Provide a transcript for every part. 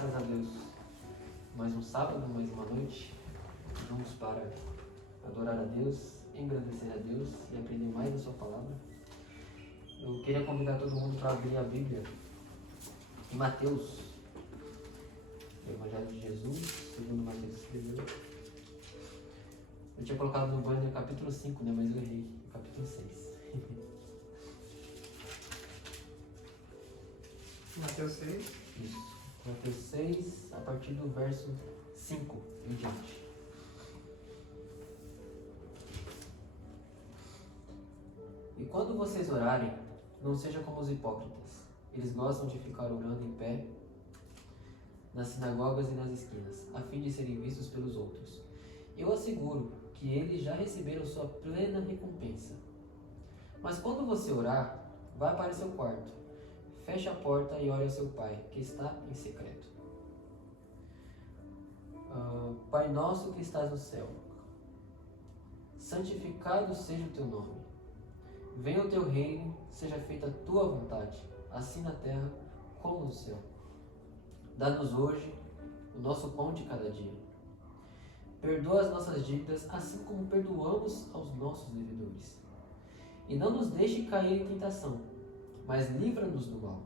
Graças a Deus, mais um sábado, mais uma noite, vamos para adorar a Deus, engrandecer a Deus e aprender mais da sua palavra. Eu queria convidar todo mundo para abrir a Bíblia em Mateus, o Evangelho de Jesus, segundo Mateus escreveu. Eu tinha colocado no banner capítulo 5, né, mas eu errei, capítulo 6. Mateus 6. Isso. Mateus 6, a partir do verso 5 em diante. E quando vocês orarem, não sejam como os hipócritas. Eles gostam de ficar orando em pé nas sinagogas e nas esquinas, a fim de serem vistos pelos outros. Eu asseguro que eles já receberam sua plena recompensa. Mas quando você orar, vá para o seu quarto. Feche a porta e ore ao seu Pai, que está em secreto. Pai nosso que estás no céu, santificado seja o teu nome. Venha o teu reino, seja feita a tua vontade, assim na terra como no céu. Dá-nos hoje o nosso pão de cada dia. Perdoa as nossas dívidas, assim como perdoamos aos nossos devedores. E não nos deixe cair em tentação, mas livra-nos do mal.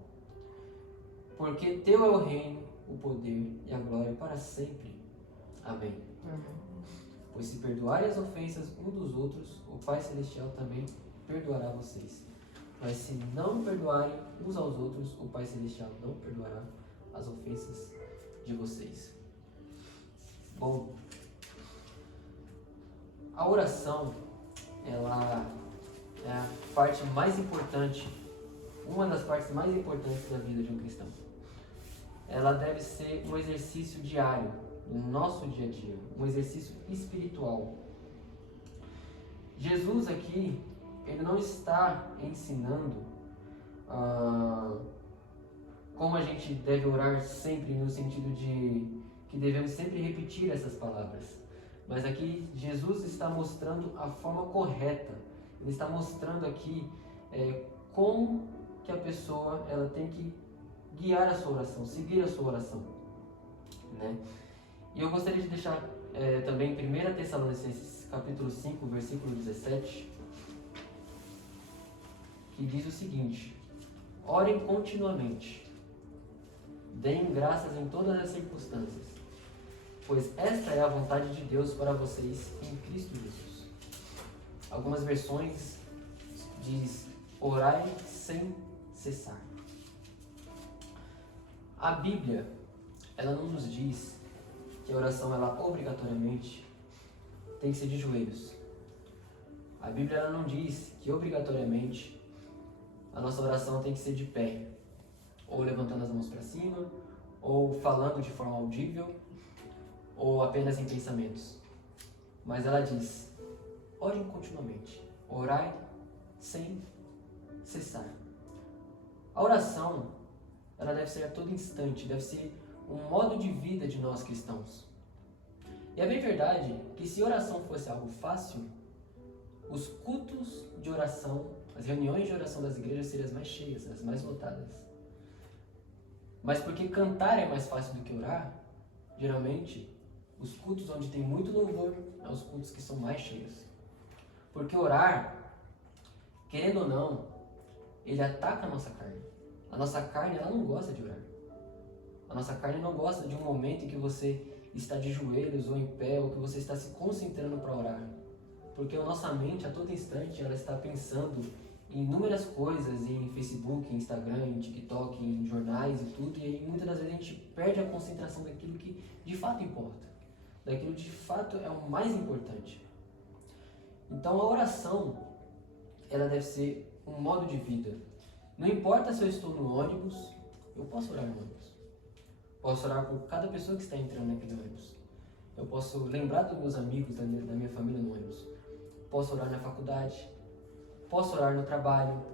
Porque teu é o reino, o poder e a glória para sempre. Amém. Pois se perdoarem as ofensas uns dos outros, o Pai Celestial também perdoará vocês. Mas se não perdoarem uns aos outros, o Pai Celestial não perdoará as ofensas de vocês. Bom, a oração, ela é a parte mais importante, uma das partes mais importantes da vida de um cristão. Ela deve ser um exercício diário, no nosso dia a dia, um exercício espiritual. Jesus aqui, ele não está ensinando como a gente deve orar sempre, no sentido de que devemos sempre repetir essas palavras. Mas aqui Jesus está mostrando a forma correta. Ele está mostrando aqui como que a pessoa ela tem que guiar a sua oração, seguir a sua oração, né? E eu gostaria de deixar também 1 Tessalonicenses capítulo 5, versículo 17, que diz o seguinte: orem continuamente, deem graças em todas as circunstâncias, pois esta é a vontade de Deus para vocês em Cristo Jesus. Algumas versões diz orai sem cessar. A Bíblia, ela não nos diz que a oração, ela obrigatoriamente tem que ser de joelhos. A Bíblia, ela não diz que obrigatoriamente a nossa oração tem que ser de pé, ou levantando as mãos para cima, ou falando de forma audível, ou apenas em pensamentos. Mas ela diz, orem continuamente, orai sem cessar. A oração, ela deve ser a todo instante, deve ser um modo de vida de nós cristãos. E é bem verdade que se oração fosse algo fácil, os cultos de oração, as reuniões de oração das igrejas seriam as mais cheias, as mais lotadas. Mas porque cantar é mais fácil do que orar, geralmente, os cultos onde tem muito louvor são os cultos que são mais cheios. Porque orar, querendo ou não, ele ataca a nossa carne. A nossa carne, ela não gosta de orar. A nossa carne não gosta de um momento em que você está de joelhos ou em pé, ou que você está se concentrando para orar. Porque a nossa mente, a todo instante, ela está pensando em inúmeras coisas, em Facebook, em Instagram, em TikTok, em jornais e tudo, e aí muitas das vezes a gente perde a concentração daquilo que de fato importa, daquilo que de fato é o mais importante. Então a oração, ela deve ser um modo de vida. Não importa se eu estou no ônibus, eu posso orar no ônibus. Posso orar por cada pessoa que está entrando naquele ônibus. Eu posso lembrar dos meus amigos, da minha família no ônibus. Posso orar na faculdade. Posso orar no trabalho.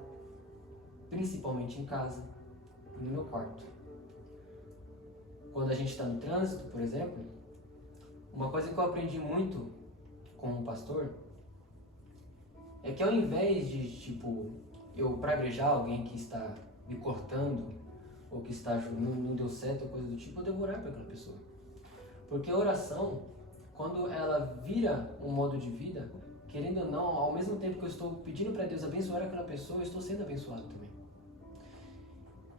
Principalmente em casa e no meu quarto. Quando a gente está no trânsito, por exemplo, uma coisa que eu aprendi muito com um pastor é que ao invés de, praguejar alguém que está me cortando ou que estágio não deu certo, ou coisa do tipo, eu devo orar para aquela pessoa. Porque a oração, quando ela vira um modo de vida, querendo ou não, ao mesmo tempo que eu estou pedindo para Deus abençoar aquela pessoa, eu estou sendo abençoado também.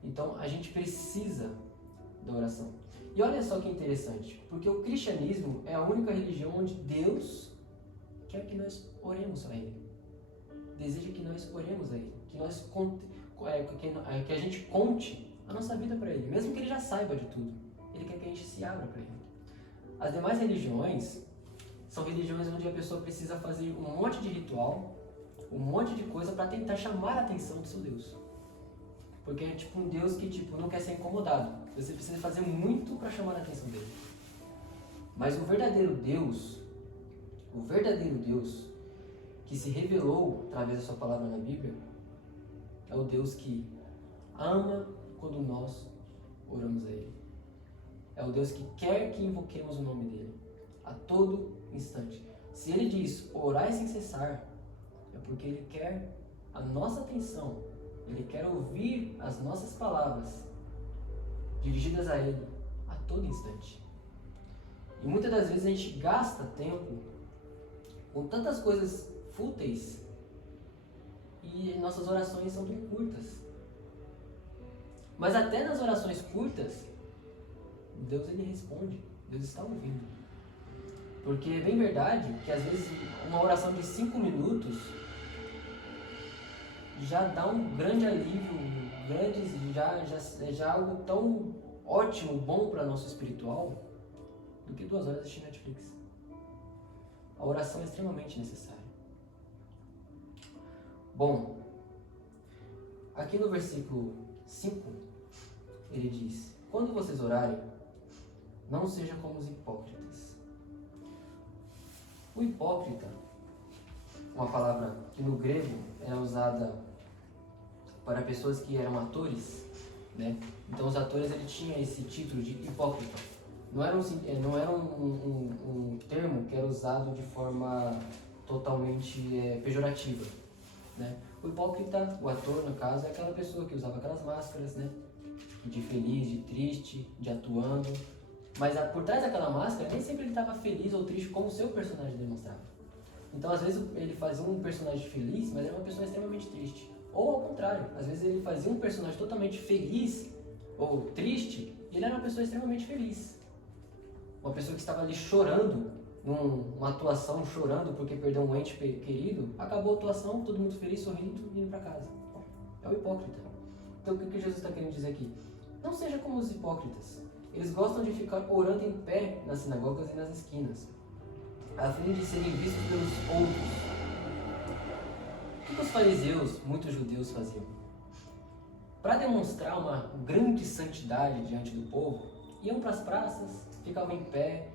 Então, a gente precisa da oração. E olha só que interessante, porque o cristianismo é a única religião onde Deus quer que nós oremos a Ele. Deseja que nós oremos a Ele, que a gente conte a nossa vida para Ele, mesmo que Ele já saiba de tudo. Ele quer que a gente se abra para Ele. As demais religiões são religiões onde a pessoa precisa fazer um monte de ritual, um monte de coisa para tentar chamar a atenção do seu Deus. Porque é tipo um Deus que não quer ser incomodado. Você precisa fazer muito para chamar a atenção dele. Mas o verdadeiro Deus que se revelou através da sua palavra na Bíblia, é o Deus que ama quando nós oramos a Ele. É o Deus que quer que invoquemos o nome dEle a todo instante. Se Ele diz, orai sem cessar, é porque Ele quer a nossa atenção. Ele quer ouvir as nossas palavras dirigidas a Ele a todo instante. E muitas das vezes a gente gasta tempo com tantas coisas fúteis e nossas orações são bem curtas. Mas até nas orações curtas, Deus ele responde, Deus está ouvindo. Porque é bem verdade que às vezes uma oração de 5 minutos já dá um grande alívio, já algo tão ótimo, bom para nosso espiritual, do que 2 horas assistindo Netflix. A oração é extremamente necessária. Bom, aqui no versículo 5, ele diz, quando vocês orarem, não sejam como os hipócritas. O hipócrita, uma palavra que no grego era usada para pessoas que eram atores, né? Então os atores ele tinham esse título de hipócrita. Não era um termo que era usado de forma totalmente pejorativa, né? O hipócrita, o ator no caso, é aquela pessoa que usava aquelas máscaras, né? De feliz, de triste, de atuando. Mas por trás daquela máscara, nem sempre ele estava feliz ou triste como o seu personagem demonstrava. Então, às vezes, ele fazia um personagem feliz, mas era uma pessoa extremamente triste. Ou ao contrário, às vezes ele fazia um personagem totalmente feliz ou triste, e ele era uma pessoa extremamente feliz. Uma pessoa que estava ali chorando, numa atuação, chorando porque perdeu um ente querido, acabou a atuação, todo mundo feliz, sorrindo e indo para casa. É o hipócrita. Então, o que Jesus está querendo dizer aqui? Não seja como os hipócritas. Eles gostam de ficar orando em pé nas sinagogas e nas esquinas, a fim de serem vistos pelos outros. O que os fariseus, muitos judeus, faziam? Para demonstrar uma grande santidade diante do povo, iam para as praças, ficavam em pé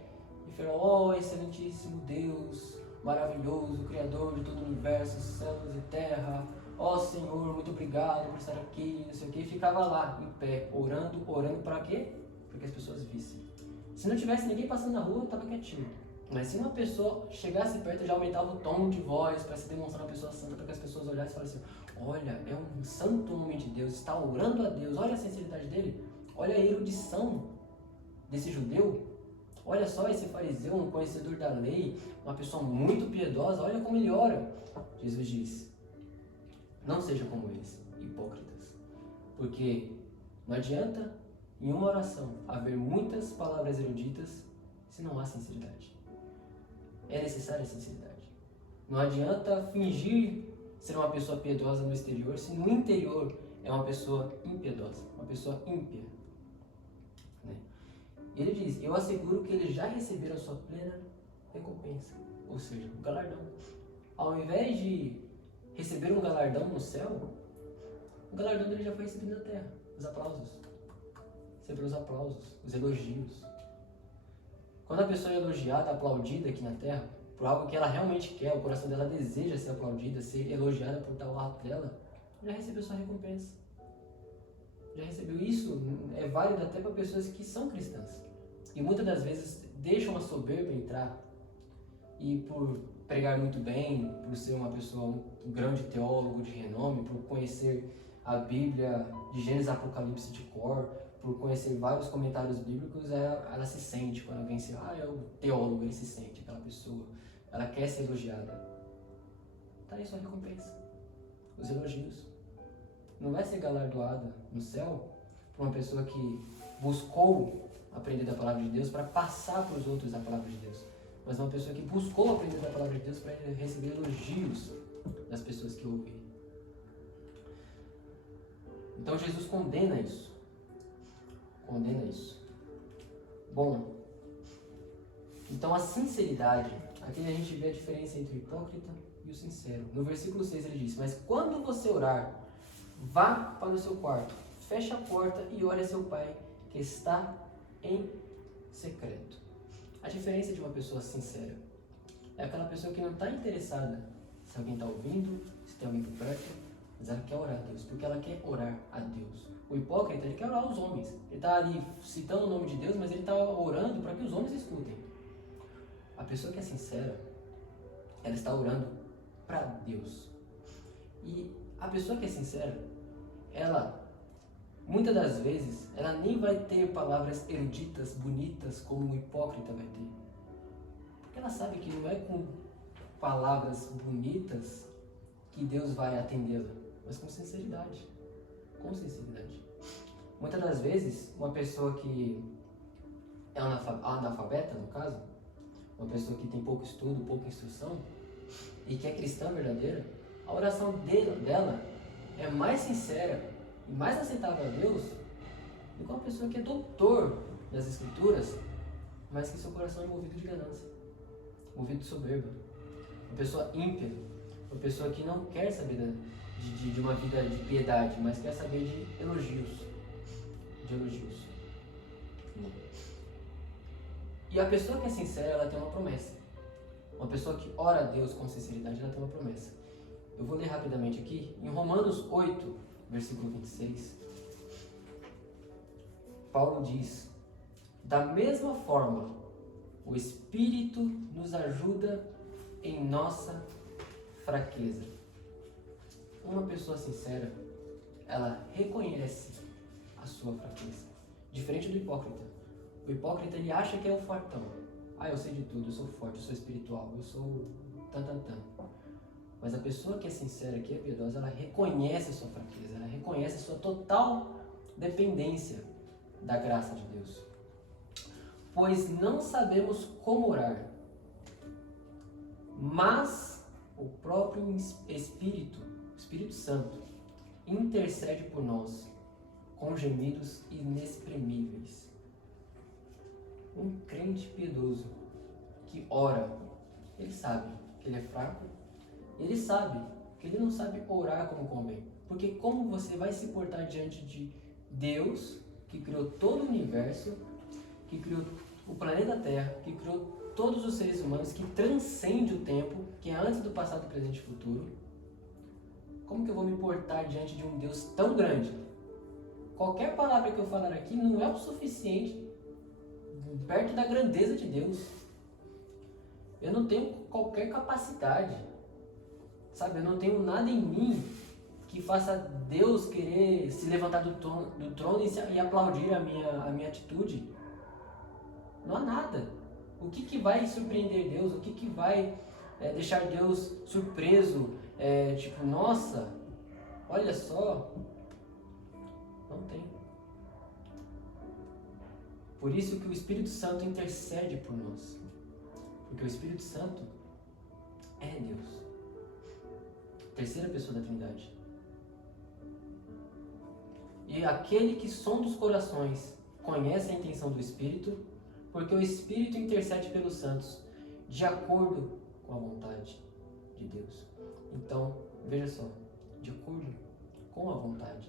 e falavam, ó excelentíssimo Deus, maravilhoso, Criador de todo o universo, céus e terra, ó Senhor, muito obrigado por estar aqui, não sei o que, e ficava lá, em pé, orando para quê? Para que as pessoas vissem. Se não tivesse ninguém passando na rua, estava quietinho. Mas se uma pessoa chegasse perto, já aumentava o tom de voz para se demonstrar uma pessoa santa, para que as pessoas olhassem e falassem assim, olha, é um santo homem de Deus, está orando a Deus, olha a sinceridade dele, olha a erudição desse judeu, olha só esse fariseu, um conhecedor da lei, uma pessoa muito piedosa, olha como ele ora. Jesus diz, não sejam como eles, hipócritas, porque não adianta em uma oração haver muitas palavras eruditas se não há sinceridade. É necessária a sinceridade. Não adianta fingir ser uma pessoa piedosa no exterior se no interior é uma pessoa impiedosa, uma pessoa ímpia. Né? Ele diz, eu asseguro que eles já receberam a sua plena recompensa, ou seja, o galardão. Ao invés de receber um galardão no céu, o galardão dele já foi recebido na terra, os aplausos. Recebeu os aplausos, os elogios. Quando a pessoa é elogiada, aplaudida aqui na Terra, por algo que ela realmente quer, o coração dela deseja ser aplaudida, ser elogiada por tal ato dela, já recebeu sua recompensa. Já recebeu. Isso é válido até para pessoas que são cristãs. E muitas das vezes deixam a soberba entrar. E por pregar muito bem, por ser uma pessoa, um grande teólogo de renome, por conhecer a Bíblia de Gênesis a Apocalipse de cor, por conhecer vários comentários bíblicos, ela se sente, quando alguém se... é o teólogo, ele se sente, aquela pessoa. Ela quer ser elogiada. Tá aí sua recompensa. Os elogios. Não vai ser galardoada no céu por uma pessoa que buscou aprender da palavra de Deus para passar para os outros a palavra de Deus, mas uma pessoa que buscou aprender da palavra de Deus para receber elogios das pessoas que ouvem. Então Jesus condena isso. Condena isso. Bom, então a sinceridade, aqui a gente vê a diferença entre o hipócrita e o sincero. No versículo 6 ele diz: mas quando você orar, vá para o seu quarto, feche a porta e ore a seu pai que está em secreto. A diferença de uma pessoa sincera é aquela pessoa que não está interessada se alguém está ouvindo, se tem alguém por perto, mas ela quer orar a Deus, porque ela quer orar a Deus. O hipócrita, ele quer orar aos homens. Ele está ali citando o nome de Deus, mas ele está orando para que os homens escutem. A pessoa que é sincera, ela está orando para Deus. E a pessoa que é sincera, ela, muitas das vezes, ela nem vai ter palavras eruditas, bonitas, como um hipócrita vai ter. Porque ela sabe que não é com palavras bonitas que Deus vai atendê-la, mas com sinceridade. Com sinceridade. Muitas das vezes, uma pessoa que é analfabeta, no caso, uma pessoa que tem pouco estudo, pouca instrução, e que é cristã verdadeira, a oração dela é mais sincera e mais aceitável a Deus do que uma pessoa que é doutor das Escrituras, mas que seu coração é movido de ganância, movido de soberba. Uma pessoa ímpia, uma pessoa que não quer saber de uma vida de piedade, mas quer saber de elogios. De elogios. E a pessoa que é sincera, ela tem uma promessa. Uma pessoa que ora a Deus com sinceridade, ela tem uma promessa. Eu vou ler rapidamente aqui, em Romanos 8, versículo 26, Paulo diz: da mesma forma, o Espírito nos ajuda em nossa fraqueza. Uma pessoa sincera, ela reconhece a sua fraqueza. Diferente do hipócrita. O hipócrita, ele acha que é o fortão. Eu sei de tudo, eu sou forte, eu sou espiritual, eu sou tan. Mas a pessoa que é sincera, que é piedosa, ela reconhece a sua fraqueza, ela reconhece a sua total dependência da graça de Deus. Pois não sabemos como orar, mas o próprio Espírito Santo, intercede por nós com gemidos inexprimíveis. Um crente piedoso que ora, ele sabe que ele é fraco, e ele sabe que ele não sabe orar como convém. Porque como você vai se portar diante de Deus, que criou todo o universo, que criou o planeta Terra, que criou todos os seres humanos, que transcende o tempo, que é antes do passado, presente e futuro? Como que eu vou me portar diante de um Deus tão grande? Qualquer palavra que eu falar aqui não é o suficiente perto da grandeza de Deus. Eu não tenho qualquer capacidade, sabe? Eu não tenho nada em mim que faça Deus querer se levantar do trono e aplaudir a minha atitude. Não há nada. O que vai surpreender Deus? O que vai deixar Deus surpreso? Tipo, nossa, olha só. Não tem. Por isso que o Espírito Santo intercede por nós. Porque o Espírito Santo é Deus. Terceira pessoa da Trindade. E aquele que sonda os corações conhece a intenção do Espírito, porque o Espírito intercede pelos santos de acordo com a vontade de Deus. Então, veja só, de acordo com a vontade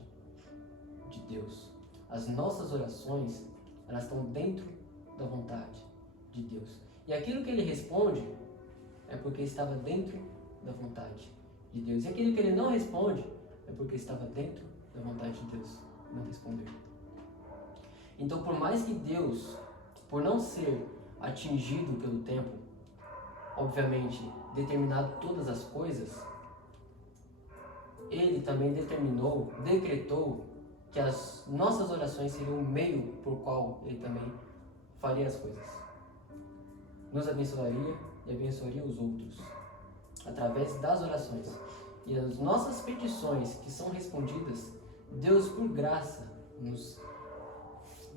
de Deus. As nossas orações, elas estão dentro da vontade de Deus. E aquilo que ele responde é porque estava dentro da vontade de Deus. E aquilo que ele não responde é porque estava dentro da vontade de Deus. Não respondeu. Então, por mais que Deus, por não ser atingido pelo tempo, obviamente determinado todas as coisas, Ele também determinou, decretou que as nossas orações seriam o meio por qual Ele também faria as coisas. Nos abençoaria e abençoaria os outros, através das orações. E as nossas petições que são respondidas, Deus, por graça, nos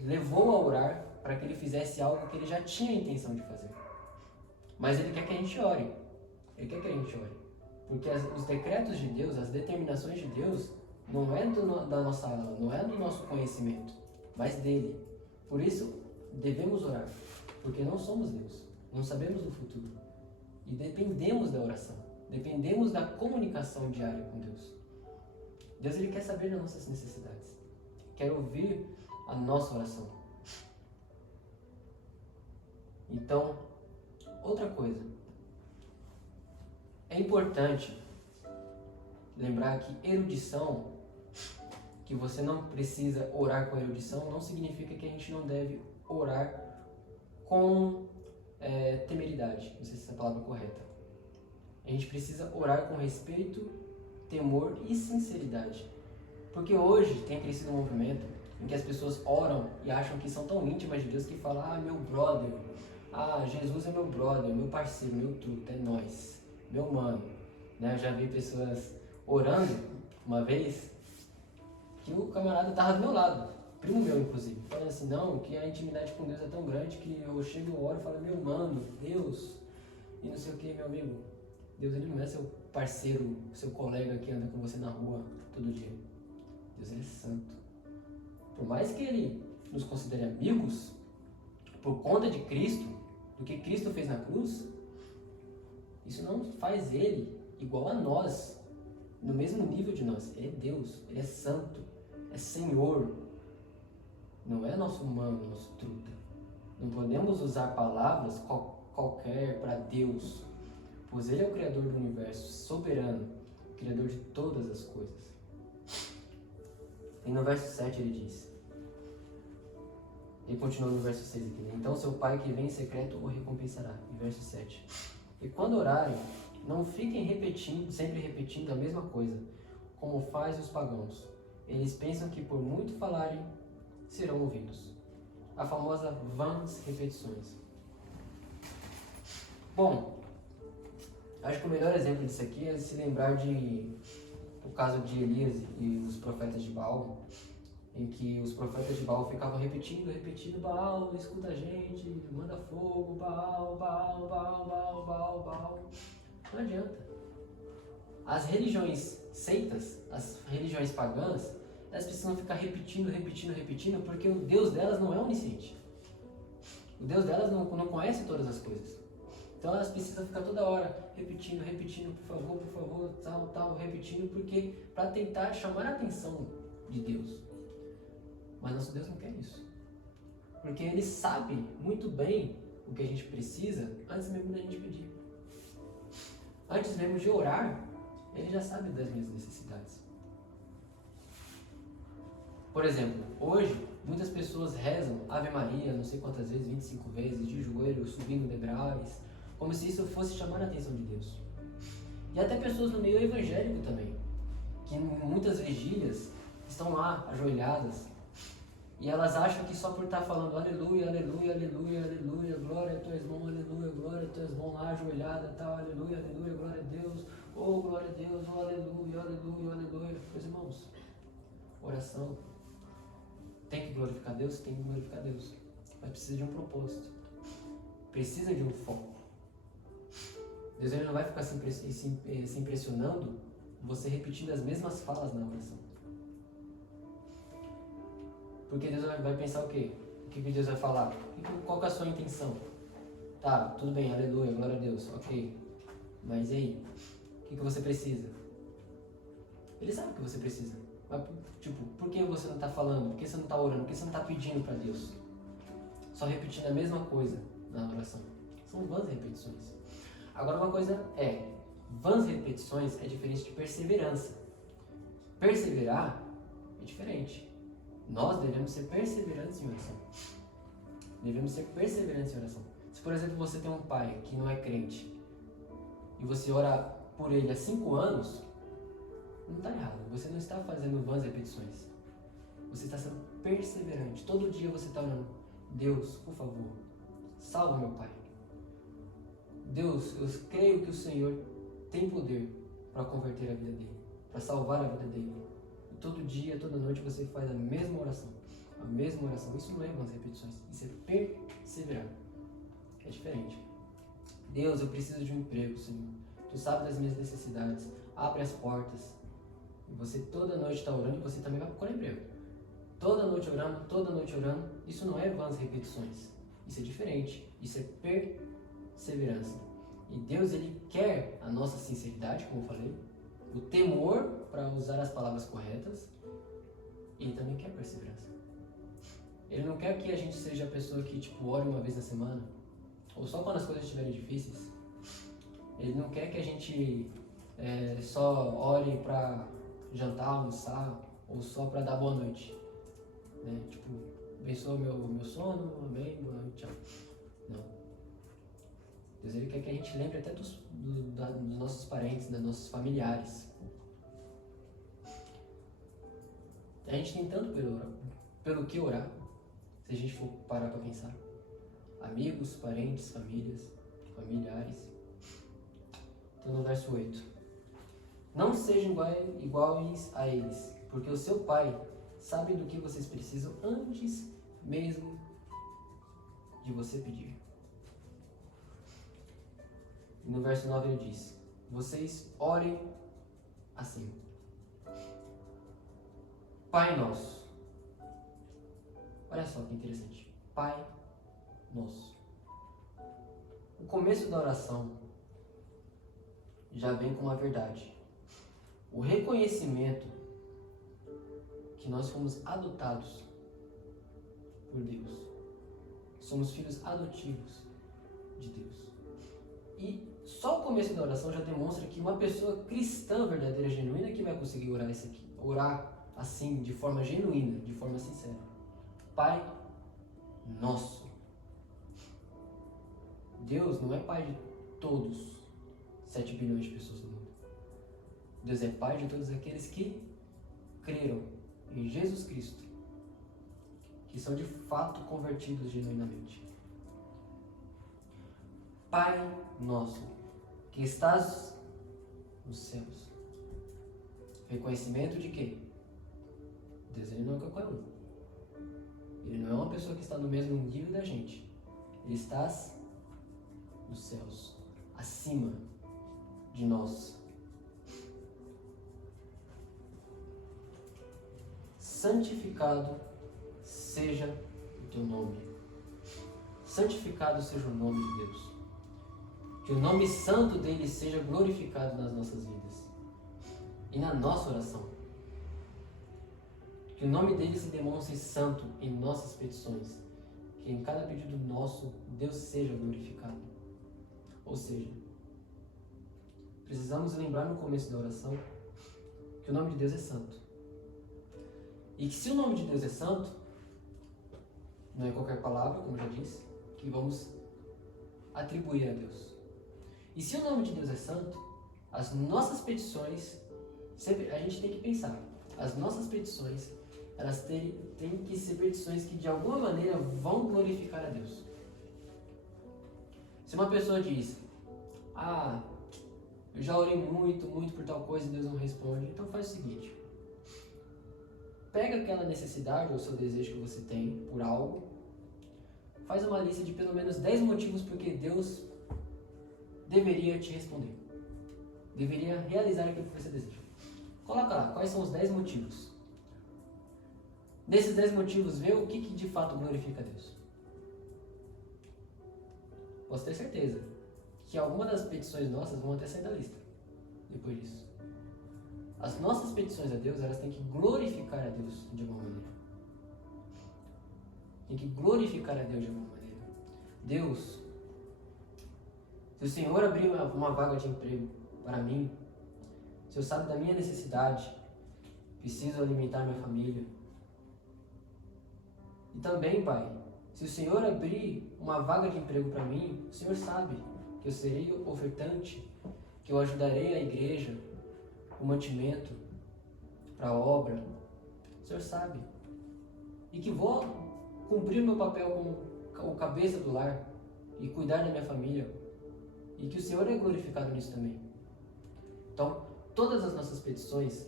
levou a orar para que Ele fizesse algo que Ele já tinha a intenção de fazer. Mas Ele quer que a gente ore. Ele quer que a gente ore. Porque os decretos de Deus, as determinações de Deus, não é do nosso conhecimento, mas dele. Por isso, devemos orar. Porque não somos Deus. Não sabemos do futuro. E dependemos da oração. Dependemos da comunicação diária com Deus. Deus, Ele quer saber das nossas necessidades. Quer ouvir a nossa oração. Então, outra coisa. É importante lembrar que erudição, que você não precisa orar com erudição, não significa que a gente não deve orar com temeridade. Não sei se essa é a palavra correta. A gente precisa orar com respeito, temor e sinceridade. Porque hoje tem crescido um movimento em que as pessoas oram e acham que são tão íntimas de Deus que falam: meu brother, Jesus é meu brother, meu parceiro, meu truta, é nós. Meu mano, né? Eu já vi pessoas orando uma vez que o camarada estava do meu lado, primo meu inclusive, falando assim: não, que a intimidade com Deus é tão grande que eu chego e oro e falo: meu mano, Deus, e não sei o que, meu amigo. Deus, Ele não é seu parceiro, seu colega que anda com você na rua todo dia. Deus, Ele é santo. Por mais que Ele nos considere amigos, por conta de Cristo, do que Cristo fez na cruz, isso não faz Ele igual a nós, no mesmo nível de nós. Ele é Deus, Ele é santo, é Senhor. Não é nosso humano, nosso truta. Não podemos usar palavras qualquer para Deus, pois Ele é o Criador do universo, soberano, Criador de todas as coisas. E no verso 7 ele diz, ele continua no verso 6 aqui, né? Então seu Pai que vem em secreto o recompensará. E verso 7. E quando orarem, não fiquem sempre repetindo a mesma coisa, como faz os pagãos. Eles pensam que por muito falarem, serão ouvidos. A famosa vãs repetições. Bom, acho que o melhor exemplo disso aqui é se lembrar o caso de Elias e os profetas de Baal, em que os profetas de Baal ficavam repetindo: Baal, escuta a gente, manda fogo, Baal, Baal, Baal, Baal, Baal, Baal. Não adianta. As religiões seitas, as religiões pagãs, elas precisam ficar repetindo, porque o Deus delas não é onisciente. O Deus delas não conhece todas as coisas. Então elas precisam ficar toda hora repetindo, por favor, tal, repetindo, porque para tentar chamar a atenção de Deus. Mas nosso Deus não quer isso. Porque Ele sabe muito bem o que a gente precisa antes mesmo da gente pedir. Antes mesmo de orar, Ele já sabe das minhas necessidades. Por exemplo, hoje, muitas pessoas rezam Ave Maria, não sei quantas vezes, 25 vezes, de joelho, subindo degraus, como se isso fosse chamar a atenção de Deus. E até pessoas no meio evangélico também, que em muitas vigílias estão lá, ajoelhadas, e elas acham que só por estar falando aleluia, aleluia, aleluia, aleluia, glória a tu és bom, aleluia, glória a tu és bom, lá ajoelhada, tal, aleluia, aleluia, glória a Deus, oh glória a Deus, oh aleluia, aleluia, aleluia. Meus irmãos, oração tem que glorificar Deus? Tem que glorificar Deus, mas precisa de um propósito, precisa de um foco. Deus, Ele não vai ficar se impressionando você repetindo as mesmas falas na oração. Porque Deus vai pensar o quê? O que Deus vai falar? Qual que é a sua intenção? Tá, tudo bem, aleluia, glória a Deus, ok. Mas e aí? O que você precisa? Ele sabe o que você precisa. Mas, por que você não está falando? Por que você não está orando? Por que você não está pedindo para Deus? Só repetindo a mesma coisa na oração. São vãs repetições. Agora uma coisa vãs repetições é diferente de perseverança. Perseverar é diferente. Nós devemos ser perseverantes em oração. Devemos ser perseverantes em oração. Se, por exemplo, você tem um pai que não é crente e você ora por ele há 5 anos, não está errado. Você não está fazendo vãs repetições. Você está sendo perseverante. Todo dia você está orando: Deus, por favor, salva meu pai. Deus, eu creio que o Senhor tem poder para converter a vida dele, para salvar a vida dele. E todo dia, toda noite você faz a mesma oração. A mesma oração. Isso não é vãs repetições. Isso é perseverar. É diferente. Deus, eu preciso de um emprego, Senhor. Tu sabes das minhas necessidades. Abre as portas. E você toda noite está orando e você também vai procurar emprego. Toda noite orando, toda noite orando. Isso não é vãs repetições. Isso é diferente. Isso é perseverança. E Deus, Ele quer a nossa sinceridade, como eu falei. O temor para usar as palavras corretas. E Ele também quer perseverança. Ele não quer que a gente seja a pessoa que, ore uma vez na semana. Ou só quando as coisas estiverem difíceis. Ele não quer que a gente só ore para jantar, almoçar, ou só para dar boa noite. Né? Abençoa meu sono, amém, boa noite, tchau. Não. Deus, Ele quer que a gente lembre até dos nossos parentes, dos nossos familiares. A gente tem tanto pelo que orar, se a gente for parar para pensar. Amigos, parentes, familiares. Então no verso 8. Não sejam iguais a eles, porque o seu Pai sabe do que vocês precisam antes mesmo de você pedir. E no verso 9 ele diz: vocês orem assim: Pai Nosso. Olha só que interessante. Pai Nosso. O começo da oração já vem com uma verdade. O reconhecimento que nós fomos adotados por Deus. Somos filhos adotivos de Deus. E só o começo da oração já demonstra que uma pessoa cristã verdadeira, genuína, que vai conseguir orar isso aqui. Orar assim, de forma genuína, de forma sincera. Pai Nosso. Deus não é Pai de todos 7 bilhões de pessoas no mundo. Deus é Pai de todos aqueles que creram em Jesus Cristo, que são de fato convertidos genuinamente. Pai Nosso, que estás nos céus. Reconhecimento de quê? Deus, Ele não é qualquer um. Ele não é uma pessoa que está no mesmo nível da gente. Ele está nos céus, acima de nós. Santificado seja o teu nome. Santificado seja o nome de Deus. Que o nome santo dele seja glorificado nas nossas vidas e na nossa oração. Que o nome dele se demonstre santo em nossas petições. Que em cada pedido nosso, Deus seja glorificado. Ou seja, precisamos lembrar no começo da oração que o nome de Deus é santo. E que se o nome de Deus é santo, não é qualquer palavra, como eu já disse, que vamos atribuir a Deus. E se o nome de Deus é santo, as nossas petições, sempre a gente tem que pensar, as nossas petições, elas têm que ser petições que de alguma maneira vão glorificar a Deus. Se uma pessoa diz: eu já orei muito por tal coisa e Deus não responde, então faz o seguinte: pega aquela necessidade ou seu desejo que você tem por algo, faz uma lista de pelo menos 10 motivos porque Deus deveria te responder, deveria realizar aquilo que você deseja. Coloca lá, quais são os 10 motivos. Desses 10 motivos, vê o que de fato glorifica a Deus. Posso ter certeza que alguma das petições nossas vão até sair da lista depois disso. As nossas petições a Deus, elas têm que glorificar a Deus de alguma maneira. Tem que glorificar a Deus de alguma maneira. Deus, se o Senhor abrir uma vaga de emprego para mim, se eu sabe da minha necessidade, preciso alimentar minha família. E também, Pai, se o Senhor abrir uma vaga de emprego para mim, o Senhor sabe que eu serei ofertante, que eu ajudarei a igreja, o mantimento, para a obra, o Senhor sabe. E que vou cumprir meu papel como o cabeça do lar e cuidar da minha família. E que o Senhor é glorificado nisso também. Então, todas as nossas petições,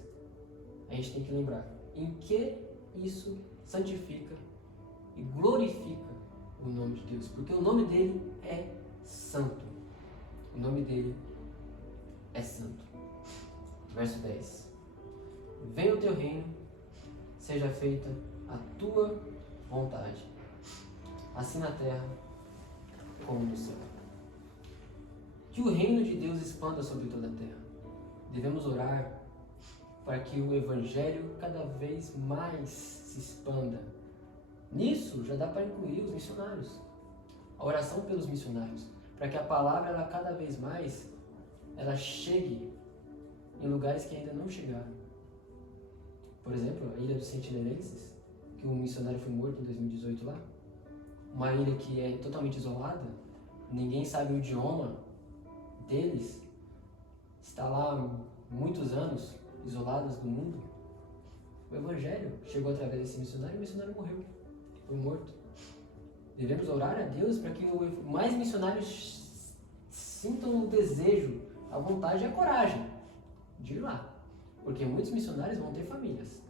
a gente tem que lembrar em que isso santifica e glorifica o nome de Deus. Porque o nome dele é santo. O nome dele é santo. Verso 10. Venha o teu reino, seja feita a tua vontade, assim na terra como no céu. Que o reino de Deus expanda sobre toda a terra. Devemos orar para que o Evangelho cada vez mais se expanda. Nisso já dá para incluir os missionários. A oração pelos missionários, para que a palavra ela cada vez mais ela chegue em lugares que ainda não chegaram. Por exemplo, a Ilha dos Sentinelenses, que um missionário foi morto em 2018 lá. Uma ilha que é totalmente isolada, ninguém sabe o idioma deles, está lá há muitos anos, isoladas do mundo. O Evangelho chegou através desse missionário e o missionário morreu, foi morto. Devemos orar a Deus para que mais missionários sintam o desejo, a vontade e a coragem de ir lá. Porque muitos missionários vão ter famílias.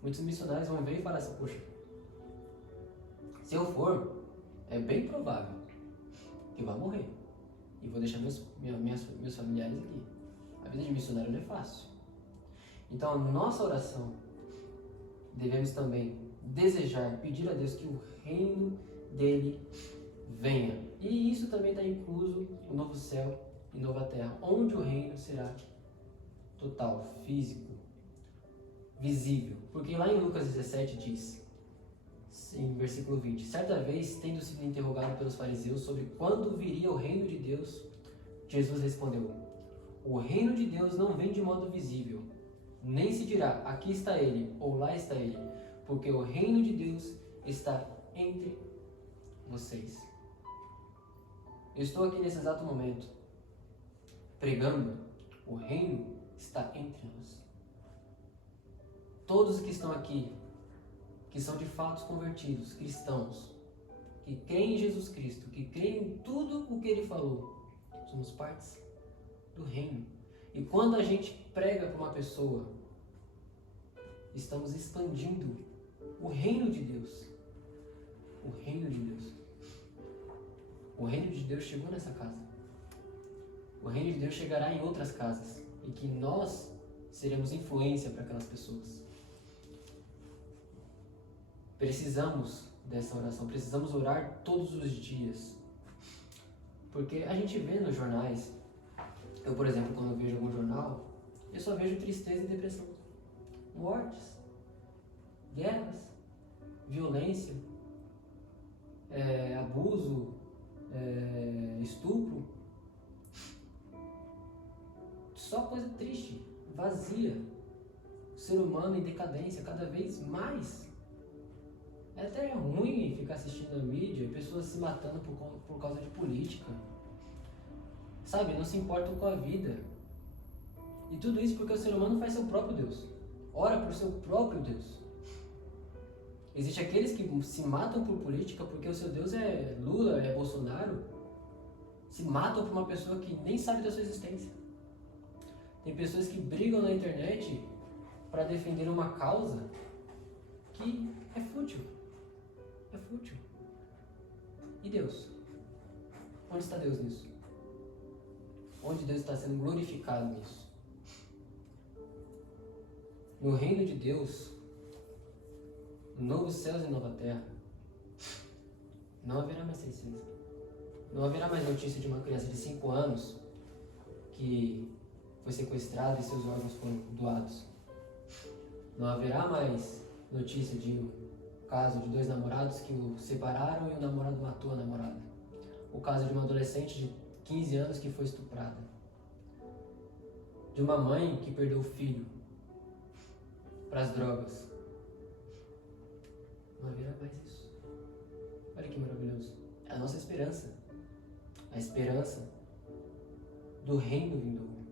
Muitos missionários vão ver e falar assim, poxa, se eu for, é bem provável que eu vá morrer. E vou deixar meus familiares aqui. A vida de missionário não é fácil. Então, a nossa oração, devemos também desejar, pedir a Deus que o reino dele venha. E isso também está incluso o novo céu e nova terra, onde o reino será total, físico, visível. Porque lá em Lucas 17 diz, em versículo 20, certa vez, tendo sido interrogado pelos fariseus sobre quando viria o reino de Deus, Jesus respondeu, o reino de Deus não vem de modo visível, nem se dirá, aqui está ele, ou lá está ele, porque o reino de Deus está entre vocês. Eu estou aqui nesse exato momento, pregando, o reino está entre nós. Todos que estão aqui, que são de fato convertidos, cristãos, que creem em Jesus Cristo, que creem em tudo o que Ele falou, somos partes do reino. E quando a gente prega para uma pessoa, estamos expandindo o reino de Deus. O reino de Deus. O reino de Deus chegou nessa casa. O reino de Deus chegará em outras casas. E que nós seremos influência para aquelas pessoas. Precisamos dessa oração. Precisamos orar todos os dias. Porque a gente vê nos jornais, eu, por exemplo, quando vejo algum jornal, eu só vejo tristeza e depressão. Mortes, guerras, violência, abuso, estupro. Só coisa triste, vazia. O ser humano em decadência cada vez mais. É até ruim ficar assistindo a mídia, pessoas se matando por causa de política. Sabe, não se importam com a vida. E tudo isso porque o ser humano faz seu próprio Deus. Ora por seu próprio Deus. Existem aqueles que se matam por política porque o seu Deus é Lula, é Bolsonaro. Se matam por uma pessoa que nem sabe da sua existência. Tem pessoas que brigam na internet para defender uma causa que é fútil. É fútil. E Deus? Onde está Deus nisso? Onde Deus está sendo glorificado nisso? No reino de Deus, no novo céus e nova terra, não haverá mais tristeza. Não haverá mais notícia de uma criança de 5 anos que foi sequestrada e seus órgãos foram doados. Não haverá mais notícia de um caso de 2 namorados que o separaram e o namorado matou a namorada. O caso de uma adolescente de 15 anos que foi estuprada. De uma mãe que perdeu o filho para as drogas. Não haverá mais isso. Olha que maravilhoso. É a nossa esperança. A esperança do reino vindouro.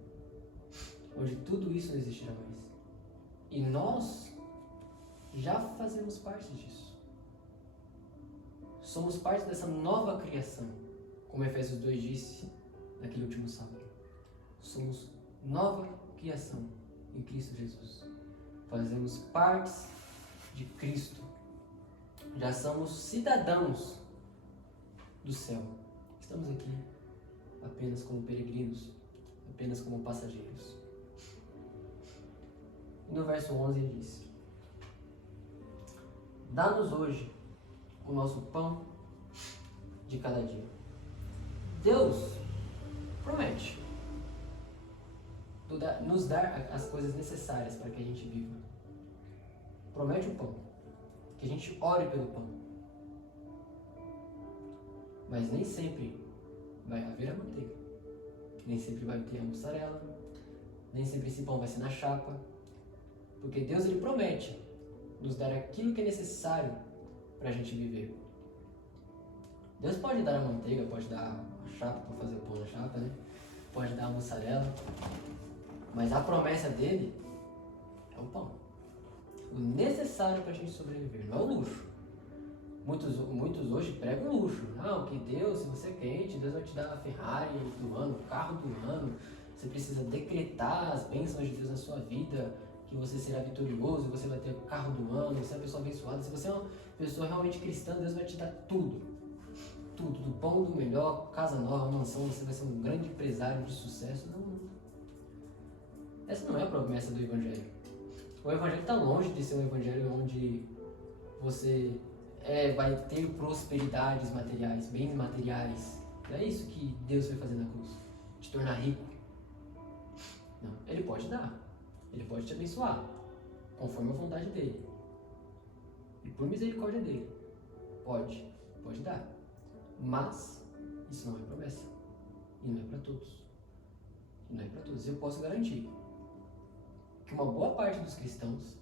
Onde tudo isso não existirá mais. E nós já fazemos parte disso. Somos parte dessa nova criação, como Efésios 2 disse naquele último sábado. Somos nova criação em Cristo Jesus. Fazemos partes de Cristo. Já somos cidadãos do céu. Estamos aqui apenas como peregrinos, apenas como passageiros. E no verso 11 ele diz: dá-nos hoje o nosso pão de cada dia. Deus promete nos dar as coisas necessárias para que a gente viva. Promete o pão, que a gente ore pelo pão. Mas nem sempre vai haver a manteiga, nem sempre vai ter a mussarela, nem sempre esse pão vai ser na chapa, porque Deus ele promete nos dar aquilo que é necessário para a gente viver. Deus pode dar a manteiga, pode dar a chapa para fazer o pão na chapa, né? Pode dar a mussarela, mas a promessa dele é o pão, o necessário para a gente sobreviver, não é o luxo. Muitos hoje pregam luxo. Não, que Deus, se você é crente, Deus vai te dar a Ferrari do ano, o carro do ano. Você precisa decretar as bênçãos de Deus na sua vida, que você será vitorioso, você vai ter o carro do ano, você é uma pessoa abençoada. Se você é uma pessoa realmente cristã, Deus vai te dar tudo. Tudo, do bom, do melhor, casa nova, mansão, você vai ser um grande empresário de sucesso. Não. Essa não é a promessa do Evangelho. O Evangelho está longe de ser um Evangelho onde você vai ter prosperidades materiais, bens materiais. Não é isso que Deus vai fazer na cruz, te tornar rico. Não, Ele pode dar, Ele pode te abençoar, conforme a vontade dEle. E por misericórdia dEle, pode dar. Mas isso não é promessa. E não é para todos. Eu posso garantir que uma boa parte dos cristãos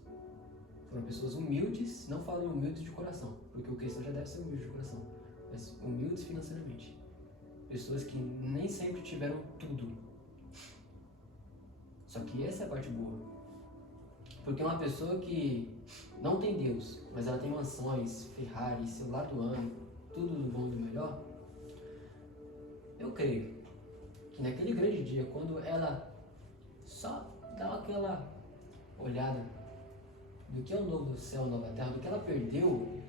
foram pessoas humildes, não falo humildes de coração, porque o cristão já deve ser humilde de coração, mas humildes financeiramente. Pessoas que nem sempre tiveram tudo. Só que essa é a parte boa. Porque uma pessoa que não tem Deus, mas ela tem mansões, Ferrari, celular do ano, tudo do bom e do melhor, eu creio que naquele grande dia, quando ela só dá aquela olhada do que é o novo céu, a nova terra, do que ela perdeu,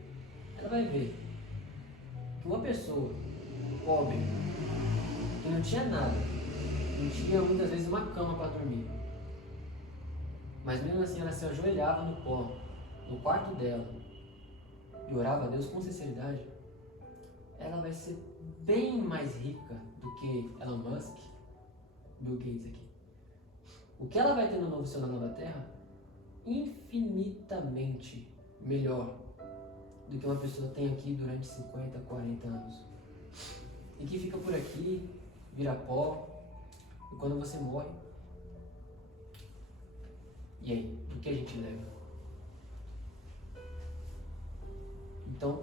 ela vai ver que uma pessoa pobre, que não tinha nada, não tinha muitas vezes uma cama para dormir, mas mesmo assim ela se ajoelhava no pó, no quarto dela, e orava a Deus com sinceridade, ela vai ser bem mais rica do que Elon Musk, Bill Gates aqui. O que ela vai ter no novo céu, na nova terra, infinitamente melhor do que uma pessoa tem aqui durante 50, 40 anos. E que fica por aqui, vira pó, e quando você morre, e aí, o que a gente leva? Então,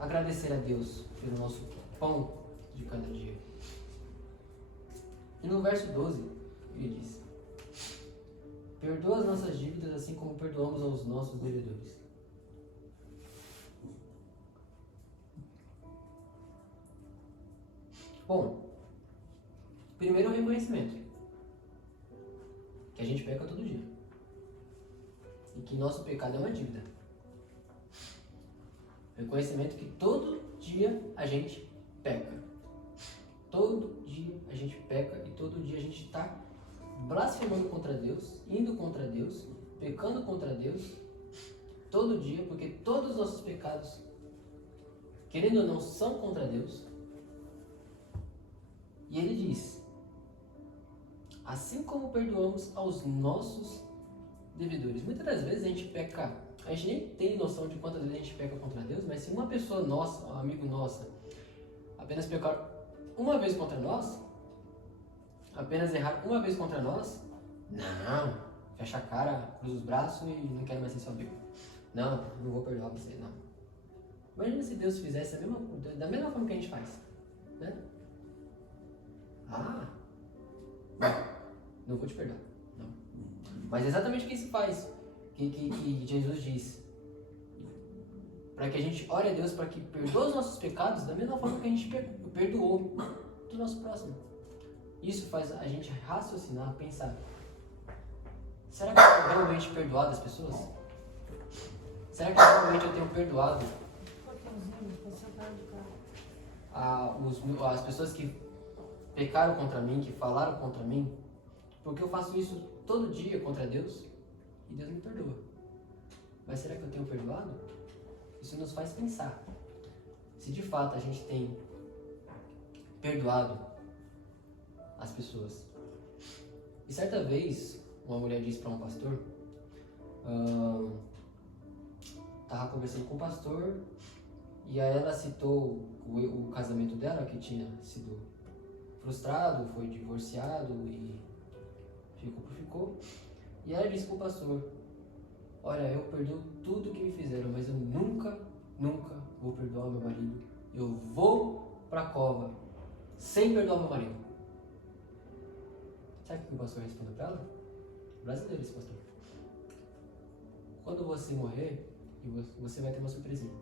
agradecer a Deus pelo nosso pão de cada dia. E no verso 12, ele diz: perdoa as nossas dívidas assim como perdoamos aos nossos devedores. Bom, primeiro é o reconhecimento que a gente peca todo dia e que nosso pecado é uma dívida. Reconhecimento que todo dia a gente peca. Todo dia a gente peca e todo dia a gente está blasfemando contra Deus, indo contra Deus, pecando contra Deus, todo dia, porque todos os nossos pecados, querendo ou não, são contra Deus. E ele diz: assim como perdoamos aos nossos devedores. Muitas das vezes a gente peca, a gente nem tem noção de quantas vezes a gente peca contra Deus, mas se uma pessoa nossa, um amigo nosso, apenas pecar uma vez contra nós, apenas errar uma vez contra nós, não, fecha a cara, cruza os braços e não quero mais ser seu amigo. Não vou perdoar você, não. Imagina se Deus fizesse da mesma forma que a gente faz, né? Não vou te perdoar, não. Mas é exatamente o que se faz, que Jesus diz. Para que a gente ore a Deus para que perdoe os nossos pecados da mesma forma que a gente perdoou do nosso próximo. Isso faz a gente raciocinar, pensar. Será que eu tenho realmente perdoado as pessoas? Será que realmente eu tenho perdoado as pessoas que pecaram contra mim, que falaram contra mim? Porque eu faço isso todo dia contra Deus e Deus me perdoa. Mas será que eu tenho perdoado? Isso nos faz pensar se de fato a gente tem perdoado as pessoas. E certa vez, uma mulher disse para um pastor, estava conversando com o pastor, e aí ela citou o casamento dela, que tinha sido frustrado, foi divorciado e ficou. E ela disse para o pastor, olha, eu perdoo tudo que me fizeram, mas eu nunca vou perdoar meu marido. Eu vou para a cova sem perdoar meu marido. Sabe o que o pastor respondeu para ela? Brasileiro esse pastor. Quando você morrer, você vai ter uma surpresinha.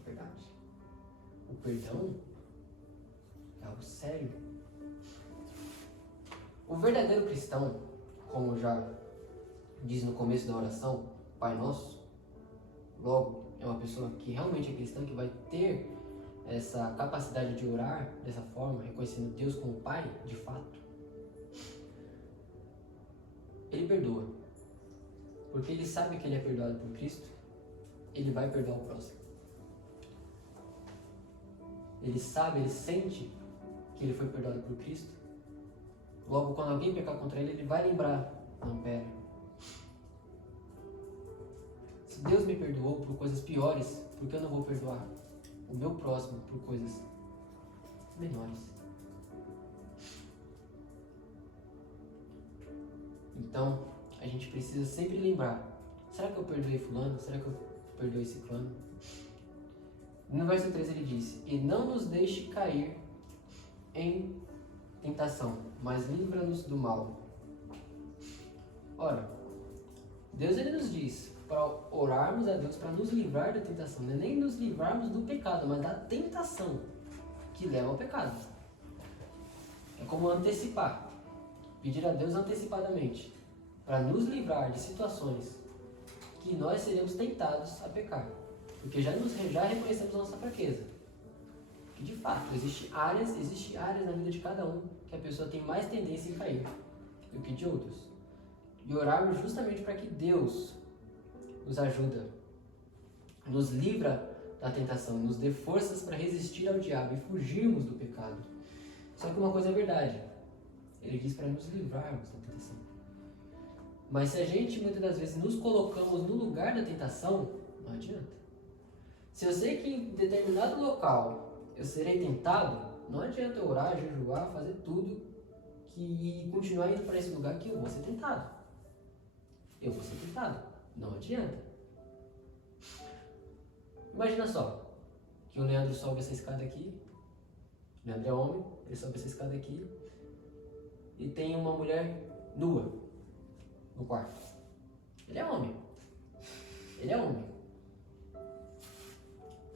É verdade. O perdão é algo sério. O verdadeiro cristão, como já diz no começo da oração, Pai Nosso, logo é uma pessoa que realmente é cristã, que vai ter essa capacidade de orar dessa forma, reconhecendo Deus como Pai, de fato. Ele perdoa. Porque ele sabe que ele é perdoado por Cristo, ele vai perdoar o próximo. Ele sabe, ele sente que ele foi perdoado por Cristo. Logo, quando alguém pecar contra ele, ele vai lembrar, não, pera. Se Deus me perdoou por coisas piores, por que eu não vou perdoar o meu próximo por coisas menores? Então, a gente precisa sempre lembrar, será que eu perdoei fulano? Será que eu perdoei ciclano? No verso 3 ele diz, e não nos deixe cair em tentação, mas livra-nos do mal. Ora, Deus ele nos diz para orarmos a Deus para nos livrar da tentação, não é nem nos livrarmos do pecado, mas da tentação que leva ao pecado. É como antecipar, pedir a Deus antecipadamente para nos livrar de situações que nós seremos tentados a pecar, porque já reconhecemos a nossa fraqueza. Que de fato existem áreas na vida de cada um que a pessoa tem mais tendência em cair do que de outros. E orarmos justamente para que Deus nos ajuda, nos livra da tentação, nos dê forças para resistir ao diabo e fugirmos do pecado. Só que uma coisa é verdade, ele diz para nos livrarmos da tentação. Mas se a gente muitas das vezes nos colocamos no lugar da tentação, não adianta. Se eu sei que em determinado local eu serei tentado, não adianta eu orar, jejuar, fazer tudo e continuar indo para esse lugar que eu vou ser tentado. Eu vou ser tentado. Não adianta. Imagina só, que o Leandro sobe essa escada aqui, o Leandro é homem, ele sobe essa escada aqui, e tem uma mulher nua no quarto. Ele é homem.